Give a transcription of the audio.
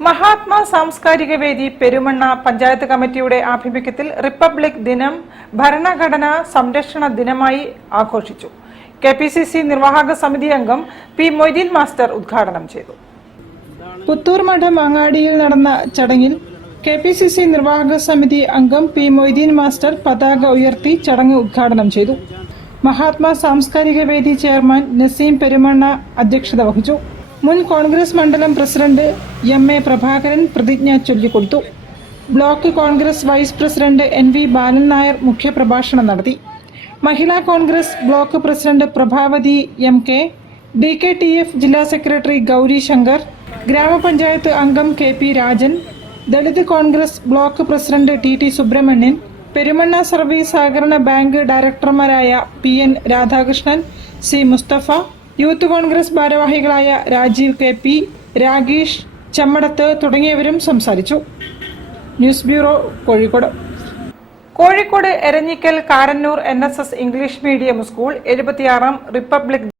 മഹാത്മാ സാംസ്കാരിക വേദി പെരുമണ്ണ പഞ്ചായത്ത് കമ്മിറ്റിയുടെ ആഭിമുഖ്യത്തിൽ റിപ്പബ്ലിക് ദിനം ഭരണഘടനാ സംരക്ഷണ ദിനമായി ആഘോഷിച്ചു. KPCC നിർവാഹക സമിതി അംഗം പി മൊയ്തീൻ മാസ്റ്റർ ഉദ്ഘാടനം ചെയ്തു. പുത്തൂർ മഠം അങ്ങാടിയിൽ നടന്ന ചടങ്ങിൽ KPCC നിർവാഹക സമിതി അംഗം പി മൊയ്തീൻ മാസ്റ്റർ പതാക ഉയർത്തി ചടങ്ങ് ഉദ്ഘാടനം ചെയ്തു. മഹാത്മാ സാംസ്കാരിക വേദി ചെയർമാൻ നസീം പെരുമണ്ണ അധ്യക്ഷത വഹിച്ചു. മുൻ കോൺഗ്രസ് മണ്ഡലം പ്രസിഡന്റ് MA പ്രഭാകരൻ പ്രതിജ്ഞ ചൊല്ലിക്കൊടുത്തു. Block Congress vice president NV Balan Nair മുഖ്യപ്രഭാഷണം നടത്തി. Mahila Congress block president Prabhavathi MK, DKTF ജില്ലാ സെക്രട്ടറി ഗൗരി ശങ്കർ, ഗ്രാമപഞ്ചായത്ത് അംഗം KP Rajan, Dalit Congress block president TT Subramanian, Perumanna service സഹകരണ ബാങ്ക് ഡയറക്ടർമാരായ PN Radhakrishnan, C Mustafa, youth Congress ഭാരവാഹികളായ രാജീവ് KP, രാഗേഷ് ചമ്മടത്ത് തുടങ്ങിയവരും സംസാരിച്ചു. News bureau, Kozhikode. Kozhikode Eranhikkal Karannur NSS English medium school 76ാം റിപ്പബ്ലിക്